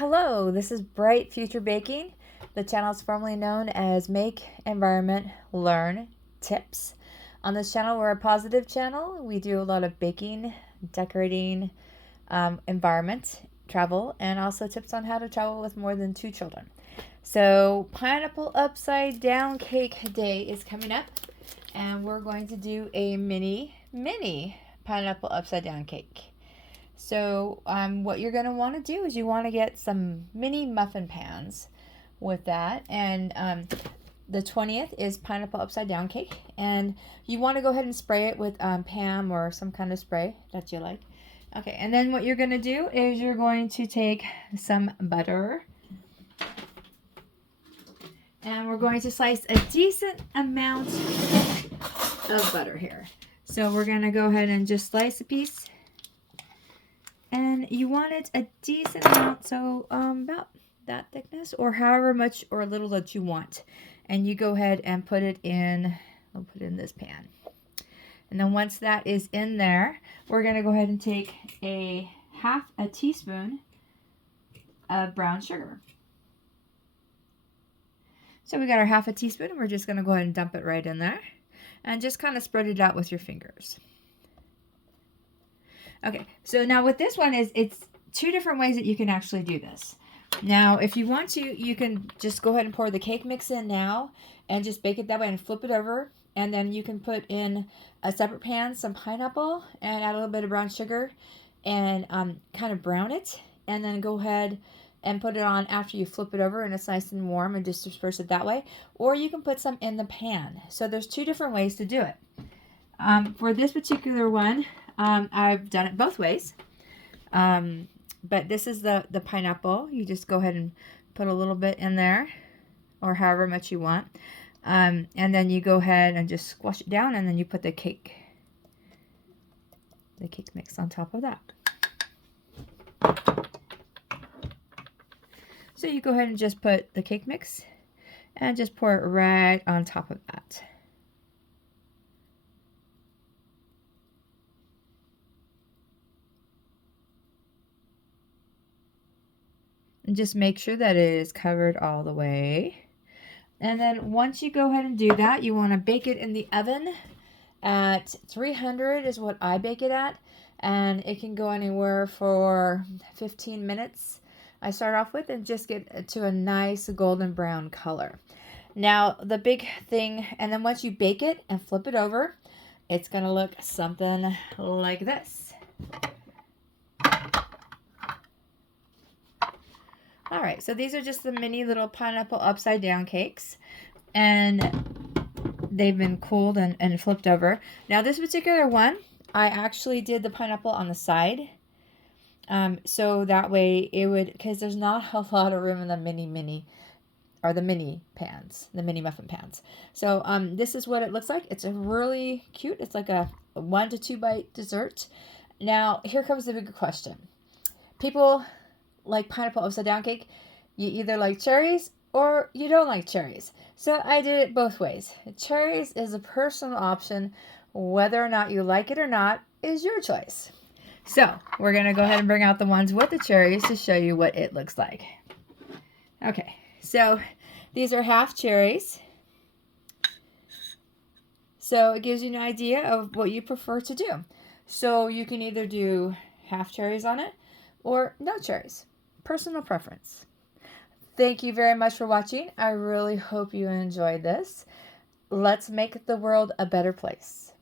Hello, this is Bright Future Baking. The channel is formerly known as Make, Environment, Learn, Tips. On this channel, we're a positive channel. We do a lot of baking, decorating, environment, travel, and also tips on how to travel with more than 2 children. So Pineapple Upside Down Cake Day is coming up, and we're going to do a mini pineapple upside down cake. So what you're going to want to do is you want to get some mini muffin pans with that. And the 20th is pineapple upside down cake. And you want to go ahead and spray it with Pam or some kind of spray that you like. Okay, and then what you're going to do is you're going to take some butter. And we're going to slice a decent amount of butter here. So we're going to go ahead and just slice a piece. And you want it a decent amount, so about that thickness or however much or little that you want. And you go ahead and put it in, I'll put it in this pan. And then once that is in there, we're going to go ahead and take a half a teaspoon of brown sugar. So we got our half a teaspoon, and we're just going to go ahead and dump it right in there. And just kind of spread it out with your fingers. Okay, so now with this one it's 2 different ways that you can actually do this. Now, if you want to, you can just go ahead and pour the cake mix in now and just bake it that way and flip it over. And then you can put in a separate pan some pineapple and add a little bit of brown sugar and kind of brown it. And then go ahead and put it on after you flip it over and it's nice and warm and just disperse it that way. Or you can put some in the pan. So there's 2 different ways to do it. For this particular one, I've done it both ways, but this is the pineapple. You just go ahead and put a little bit in there, or however much you want, and then you go ahead and just squash it down, and then you put the cake mix on top of that. So you go ahead and just put the cake mix, and just pour it right on top of that. And just make sure that it is covered all the way. And then once you go ahead and do that, you want to bake it in the oven at 300 is what I bake it at. And it can go anywhere for 15 minutes. I start off with and just get to a nice golden brown color. Now the big thing, and then once you bake it and flip it over, it's going to look something like this. All right, so these are just the mini little pineapple upside down cakes, and they've been cooled and flipped over. Now this particular one, I actually did the pineapple on the side, so that way it would, because there's not a lot of room in the mini pans, the mini muffin pans. So this is what it looks like. It's a really cute. It's like a 1 to 2 bite dessert. Now here comes the bigger question. People like pineapple upside down cake, you either like cherries or you don't like cherries. So I did it both ways. Cherries is a personal option. Whether or not you like it or not is your choice. So we're going to go ahead and bring out the ones with the cherries to show you what it looks like. Okay, so these are half cherries. So it gives you an idea of what you prefer to do. So you can either do half cherries on it or no cherries. Personal preference. Thank you very much for watching. I really hope you enjoyed this. Let's make the world a better place.